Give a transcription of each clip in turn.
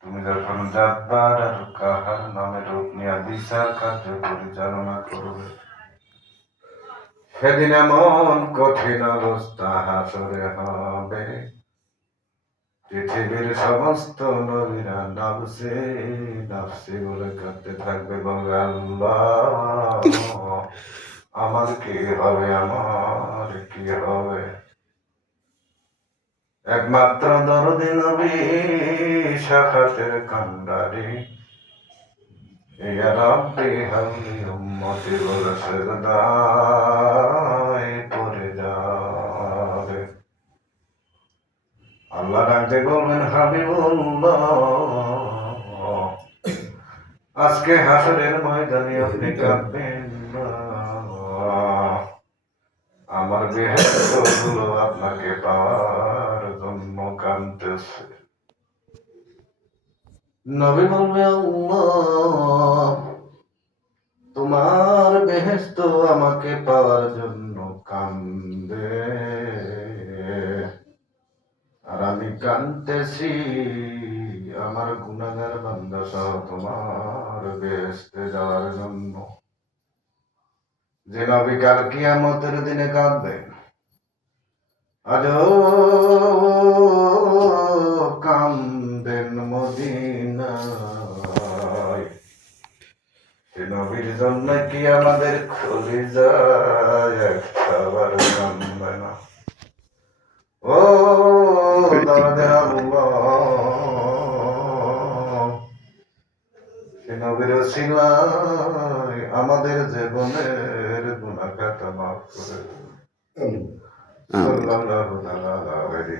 তুমি যখন জাব্বার আর কাহার নামে রূপ নিয়া বিচার কার্য পরিচালনা করবে, সেদিন এমন কঠিন অবস্থা হাসরে হবে, পৃথিবীর সমস্ত নবীরা নাফসি নাফসি বলে কাঁদতে থাকবে, বলবে আল্লাহ আমার কি হবে, আমার কি হবে। একমাত্র দরদি নবী শাফাতের কান্ডারি, ইয়া রাব্বি হাবলি উম্মতি বলে সেজদায় পড়ে যাবে। আল্লাহ ডাকতে বলবেন হাবিবুল্লাহ, আজকে হাসরের ময়দানে আপনি কাঁদবেন না, আমার বেহেশত গুলো আপনাকে পাওয়ার জন্য কাঁদতেছে। নবী বলবে আল্লাহ তোমার বেহেশত আমাকে পাওয়ার জন্য কান্দে, আর আমি কাঁদতেছি আমার গুনাহগার বান্দা সহ তোমার বেহেশতে যাওয়ার জন্য। যে নবী কাল কিয়ামতের দিনে কাঁদবেন, আজও কান্দেন মদিনায়, সে নবীর জন্য কি আমাদের কলিজায় একটাবার কান্দে না? ও দরদের আল্লাহ, সে নবীর ওসিলায় আমাদের জীবনের গুনাহ খাতা মাফ করে সাল্লাল্লাহু তাআলা আলাইহি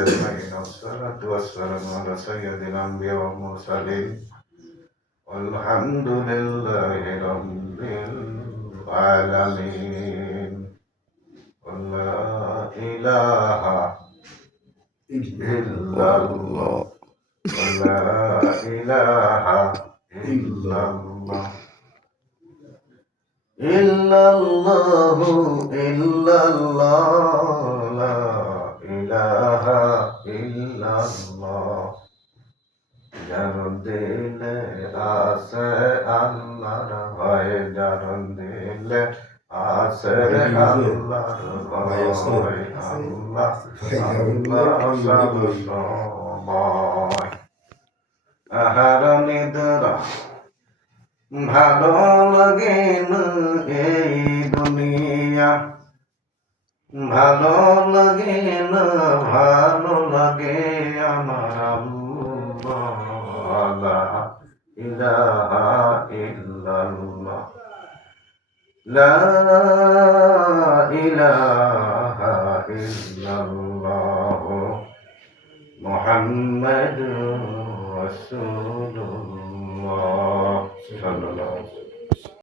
আজমাইন। আসসালাতু ওয়াসসালামু আলা সাইয়্যিদিল আমবিয়া ওয়াল মুরসালিন, আলহামদুলিল্লাহি রাব্বিল আলামিন। লা ইলাহা ইল্লাল্লাহ, লা ইলাহা ইল্লাল্লাহ, ইল্লাল্লাহু ইল্লাল্লাহ, লা ইলাহা ইল্লাল্লাহ। যার দিলে আছে আল্লাহর ভয়, যার দিলে আছে আল্লাহর ভয়, আল্লাহ আল্লাহ সবসময়। আহার নিদ্রা ভালো লাগে না এই দুনিয়া, ভালো লাগে না, ভালো লাগে আমার আল্লাহ। লা ইলাহা ইল্লাল্লাহ, লা ইলাহা ইল্লাল্লাহ, মুহাম্মাদুর রাসূলুল্লাহ সাল্লাল্লাহু আলাইহি ওয়াসাল্লাম।